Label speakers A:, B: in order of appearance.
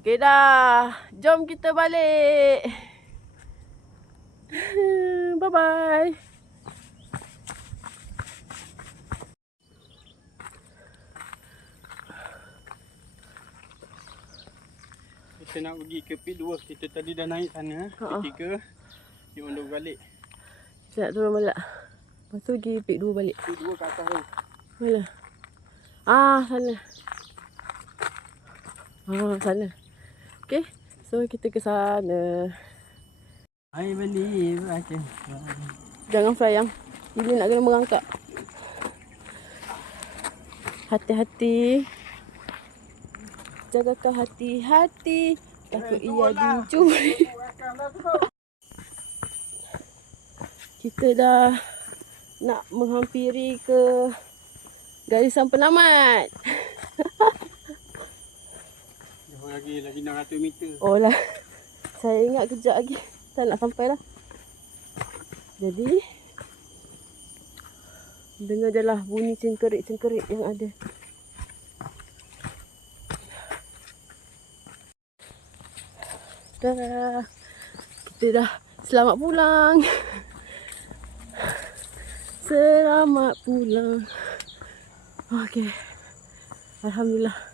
A: Okey dah. Jom kita balik. Bye-bye.
B: Kita nak pergi ke pit 2. Kita tadi dah naik sana. Pit 3. Kita undur balik.
A: Kita nak turun balik. Lepas tu pergi pik dua balik.
B: Pit 2 kat atas tu.
A: Mana? Ah, sana. Ah, sana. Okay. So, kita ke sana.
B: I believe I can
A: Jangan fly yang. Ibu nak kena merangkak. Hati-hati. Jagakan hati-hati. Takut ia dicuri. Kita dah nak menghampiri ke garisan penamat.
B: Jauh lagi, lagi 600 meter.
A: Oh lah. Saya ingat kejap lagi. Tak nak sampai dah. Jadi. Dengar je lah bunyi cengkerik-cengkerik yang ada. Dah. Kita dah selamat pulang. Selamat pulang. Okey. Alhamdulillah.